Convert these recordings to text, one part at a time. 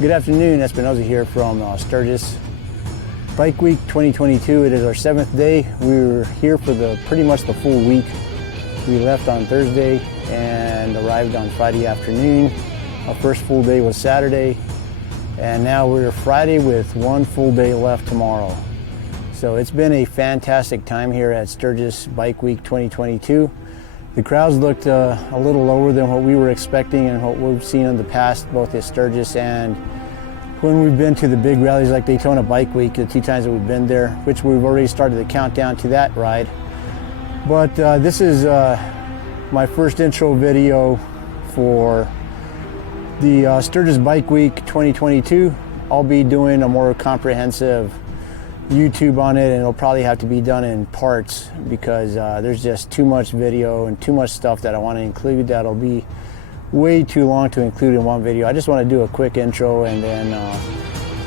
Good afternoon, Espinoza here from Sturgis. Bike Week 2022, it is our 7th day. We were here for pretty much the full week. We left on Thursday and arrived on Friday afternoon. Our first full day was Saturday, and now we're Friday with one full day left tomorrow. So it's been a fantastic time here at Sturgis Bike Week 2022. The crowds looked a little lower than what we were expecting and what we've seen in the past, both at Sturgis and when we've been to the big rallies like Daytona Bike Week, the 2 times that we've been there, which we've already started the countdown to that ride. But this is my first intro video for the Sturgis Bike Week 2022. I'll be doing a more comprehensive YouTube on it, and it'll probably have to be done in parts because there's just too much video and too much stuff that I want to include that'll be way too long to include in one video. I just want to do a quick intro and then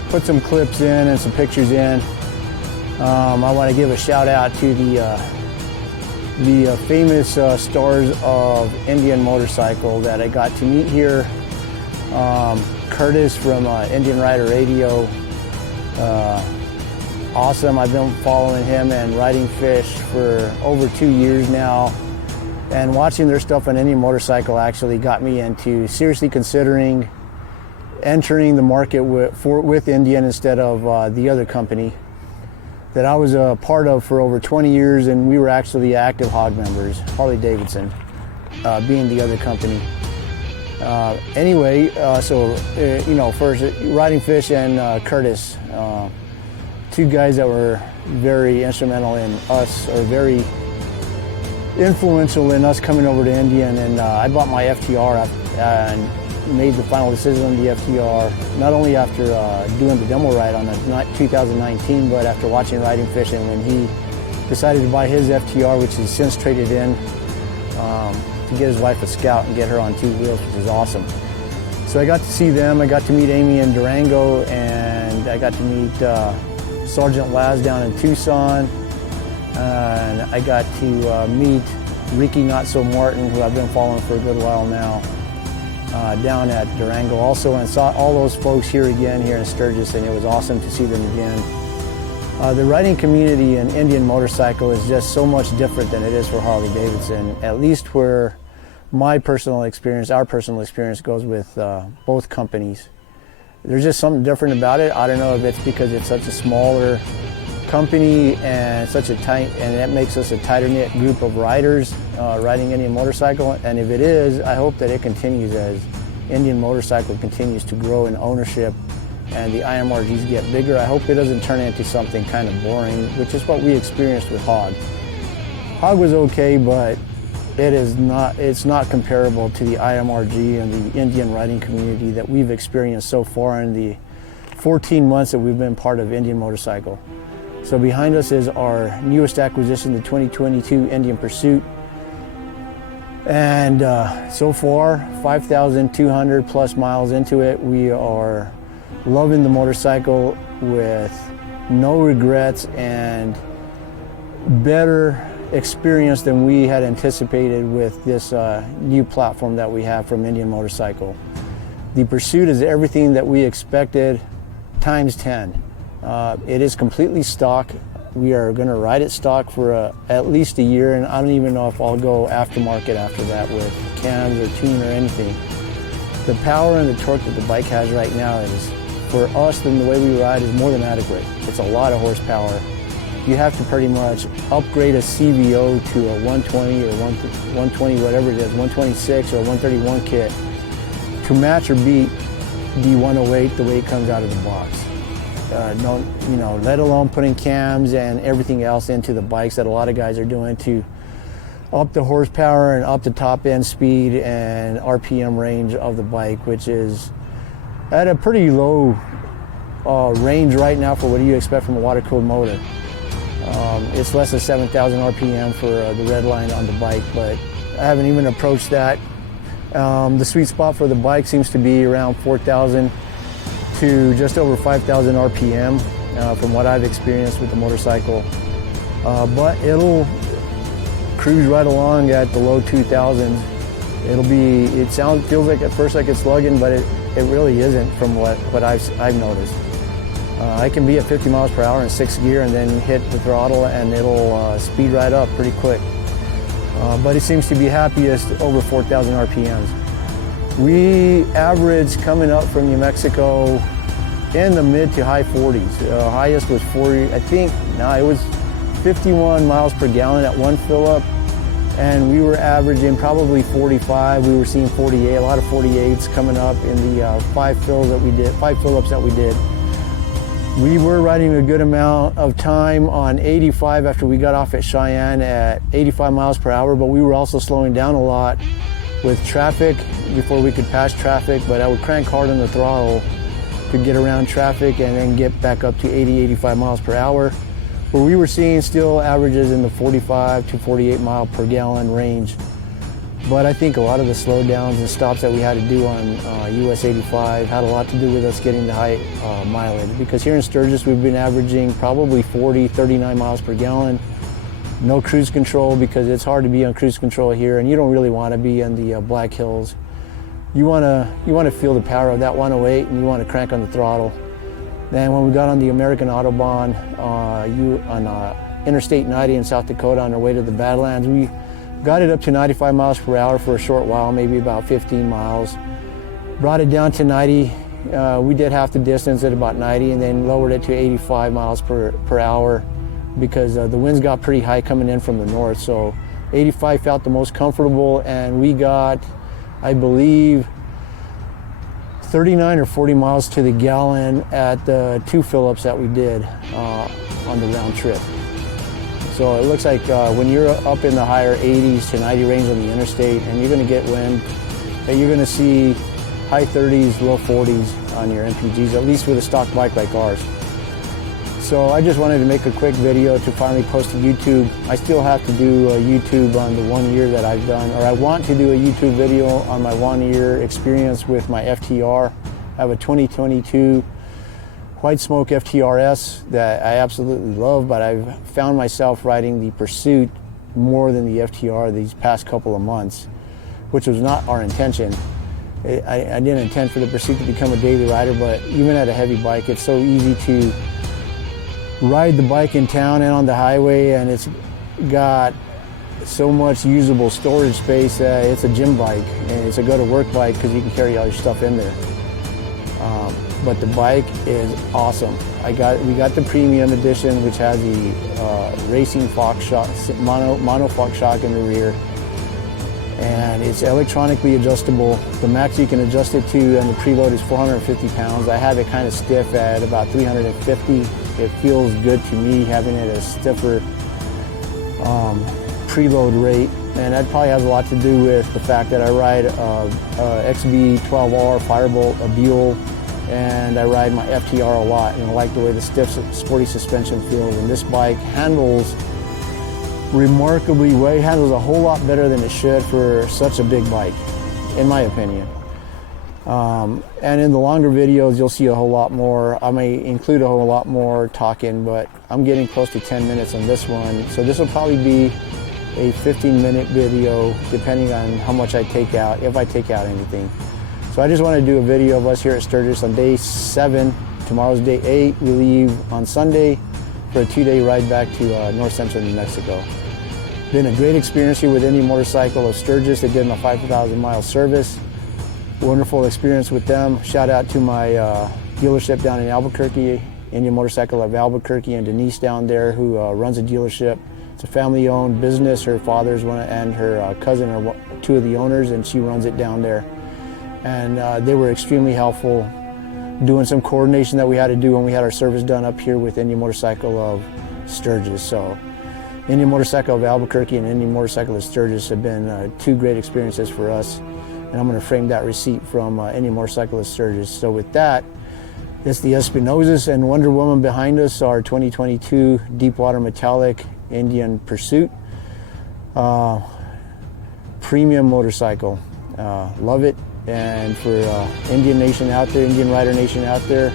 put some clips in and some pictures in. I want to give a shout out to the famous stars of Indian Motorcycle that I got to meet here. Curtis from Indian Rider Radio. Awesome. I've been following him and riding fish for over 2 years now, and watching their stuff on Indian Motorcycle actually got me into seriously considering entering the market with Indian instead of the other company that I was a part of for over 20 years, and we were actually active hog members, Harley Davidson being the other company. First riding fish and Curtis, 2 guys that were very instrumental in us, or very influential in us coming over to Indian. And I bought my FTR and made the final decision on the FTR, not only after doing the demo ride on 2019, but after watching Riding Fish, and when he decided to buy his FTR, which he's since traded in to get his wife a Scout and get her on 2 wheels, which is awesome. So I got to see them. I got to meet Amy in Durango, and I got to meet Sergeant Laz down in Tucson, and I got to meet Ricky Not So Martin, who I've been following for a good while now, down at Durango also, and saw all those folks here again here in Sturgis, and it was awesome to see them again. The riding community in Indian Motorcycle is just so much different than it is for Harley Davidson, at least where my personal experience, our personal experience goes with both companies. There's just something different about it. I don't know if it's because it's such a smaller company and such a tight, and that makes us a tighter knit group of riders riding Indian Motorcycle. And if it is, I hope that it continues as Indian Motorcycle continues to grow in ownership and the IMRGs get bigger. I hope it doesn't turn into something kind of boring, which is what we experienced with Hog. Hog was okay, but it's not comparable to the IMRG and the Indian riding community that we've experienced so far in the 14 months that we've been part of Indian Motorcycle. So behind us is our newest acquisition, the 2022 Indian Pursuit. And so far, 5,200 plus miles into it, we are loving the motorcycle with no regrets and better experience than we had anticipated with this new platform that we have from Indian Motorcycle. The Pursuit is everything that we expected times 10. It is completely stock. We are going to ride it stock for at least a year, and I don't even know if I'll go aftermarket after that with cams or tune or anything. The power and the torque that the bike has right now is, for us and the way we ride, is more than adequate. It's a lot of horsepower. You have to pretty much upgrade a CVO to a 120 or 120, whatever it is, 126 or 131 kit to match or beat the 108 the way it comes out of the box. Let alone putting cams and everything else into the bikes that a lot of guys are doing to up the horsepower and up the top end speed and RPM range of the bike, which is at a pretty low range right now for what you expect from a water-cooled motor. It's less than 7,000 RPM for the red line on the bike, but I haven't even approached that. The sweet spot for the bike seems to be around 4,000 to just over 5,000 RPM from what I've experienced with the motorcycle. But it'll cruise right along at the low 2000s. Feels like at first like it's slugging, but it really isn't from what I've noticed. I can be at 50 miles per hour in 6th gear and then hit the throttle and it'll speed right up pretty quick. But it seems to be happiest over 4,000 RPMs. We averaged coming up from New Mexico in the mid to high 40s. Highest was 40, I think, no, it was 51 miles per gallon at one fill-up. And we were averaging probably 45. We were seeing 48, a lot of 48s coming up in the 5 fill-ups that we did. We were riding a good amount of time on 85 after we got off at Cheyenne at 85 miles per hour, but we were also slowing down a lot with traffic before we could pass traffic, but I would crank hard on the throttle to get around traffic and then get back up to 80, 85 miles per hour, where we were seeing still averages in the 45 to 48 mile per gallon range. But I think a lot of the slowdowns and stops that we had to do on US 85 had a lot to do with us getting the high mileage. Because here in Sturgis, we've been averaging probably 40, 39 miles per gallon. No cruise control, because it's hard to be on cruise control here, and you don't really want to be in the Black Hills. You want to feel the power of that 108, and you want to crank on the throttle. Then when we got on the American Autobahn on Interstate 90 in South Dakota on our way to the Badlands, we got it up to 95 miles per hour for a short while, maybe about 15 miles. Brought it down to 90. We did half the distance at about 90 and then lowered it to 85 miles per hour because the winds got pretty high coming in from the north. So 85 felt the most comfortable, and we got, I believe, 39 or 40 miles to the gallon at the 2 fill-ups that we did on the round trip. So it looks like when you're up in the higher 80s to 90 range on the interstate and you're going to get wind, that you're going to see high 30s, low 40s on your MPGs, at least with a stock bike like ours. So I just wanted to make a quick video to finally post to YouTube. I still have to do a YouTube on the 1 year that I've done, or I want to do a YouTube video on my 1 year experience with my FTR. I have a 2022 White Smoke FTRS that I absolutely love, but I've found myself riding the Pursuit more than the FTR these past couple of months, which was not our intention. I didn't intend for the Pursuit to become a daily rider, but even at a heavy bike, it's so easy to ride the bike in town and on the highway, and it's got so much usable storage space that it's a gym bike, and it's a go-to-work bike because you can carry all your stuff in there. But the bike is awesome. We got the premium edition, which has the racing Fox shock, mono Fox shock in the rear, and it's electronically adjustable. The max you can adjust it to and the preload is 450 pounds. I have it kind of stiff at about 350. It feels good to me having it a stiffer preload rate, and that probably has a lot to do with the fact that I ride a XB12R Firebolt, a Buell, and I ride my FTR a lot, and I like the way the stiff, sporty suspension feels. And this bike handles remarkably well. It handles a whole lot better than it should for such a big bike, in my opinion. And in the longer videos, you'll see a whole lot more. I may include a whole lot more talking, but I'm getting close to 10 minutes on this one. So this will probably be a 15-minute video, depending on how much I take out, if I take out anything. So I just want to do a video of us here at Sturgis on day 7. Tomorrow's day 8. We leave on Sunday for a 2-day ride back to north central New Mexico. Been a great experience here with Indian Motorcycle of Sturgis. They did my 5,000 mile service. Wonderful experience with them. Shout out to my dealership down in Albuquerque, Indian Motorcycle of Albuquerque, and Denise down there, who runs a dealership. It's a family-owned business. Her father's one, and her cousin are 2 of the owners, and she runs it down there. And they were extremely helpful, doing some coordination that we had to do when we had our service done up here with Indian Motorcycle of Sturgis. So Indian Motorcycle of Albuquerque and Indian Motorcycle of Sturgis have been 2 great experiences for us. And I'm going to frame that receipt from Indian Motorcycle of Sturgis. So with that, it's the Espinosas and Wonder Woman behind us, our 2022 Deepwater Metallic Indian Pursuit. Premium motorcycle. Love it. And for Indian Nation out there, Indian Rider Nation out there,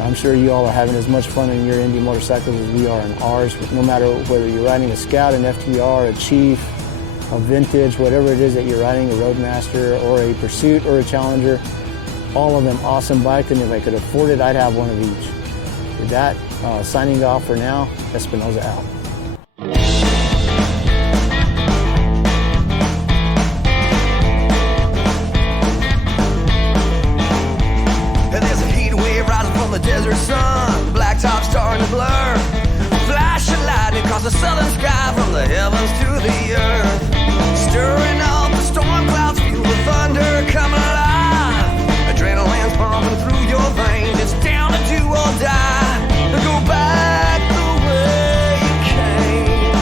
I'm sure you all are having as much fun in your Indian motorcycles as we are in ours. No matter whether you're riding a Scout, an FTR, a Chief, a Vintage, whatever it is that you're riding, a Roadmaster or a Pursuit or a Challenger, All of them awesome bikes, and if I could afford it, I'd have one of each. With that, signing off for now, Espinosa out. And there's a heat wave rising from the desert sun. Black top starting to blur. Flash of lightning across the southern sky, from the heavens to the earth. Stirring up the storm clouds, feel the thunder coming alive. Adrenaline's pumping through your veins. It's down to do or die. Go back the way you came,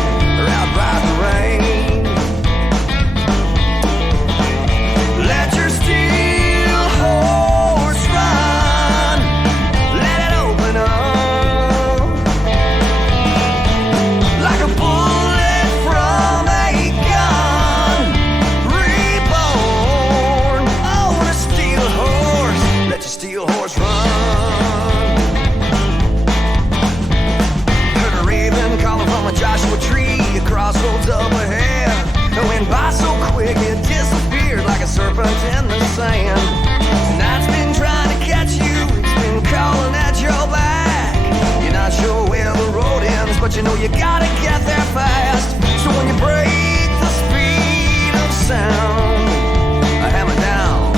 or out by the rain. Let your steel horse run. Let it open up like a bullet from a gun. Reborn on a steel horse. Let your steel horse run. Heard a raven calling from a Joshua tree. A crossroads up ahead. It went by so quick it disappeared like a serpent in the sand. Night's been trying to catch you. It's been calling at your back. You're not sure where the road ends, but you know you gotta get there fast. So when you break the speed of sound, I hammer down.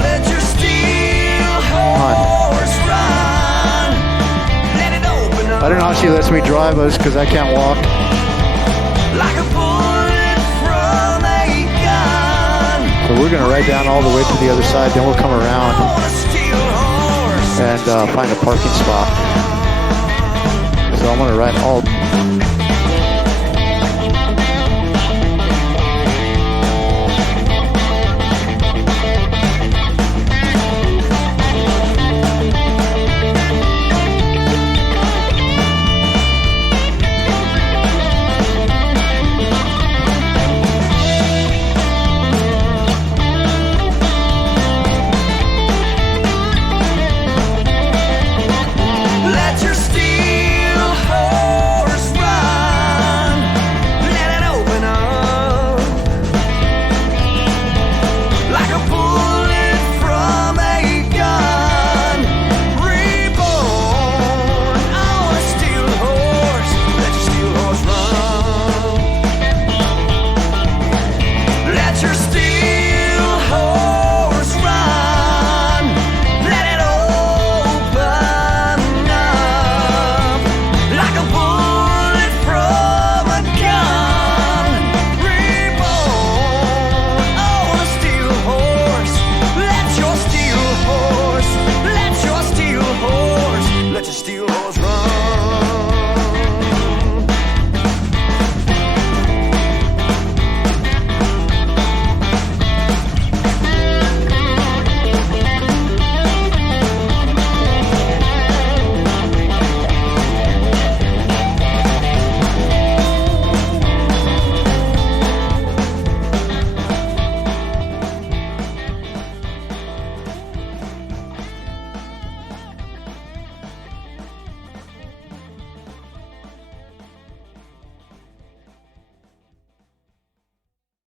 Let your steel horse run. Let it open up I don't know how she lets me drive us because I can't walk. like a bullet from a gun. So we're going to ride down all the way to the other side, then we'll come around On a steel horse. and find a parking spot. So I'm going to ride all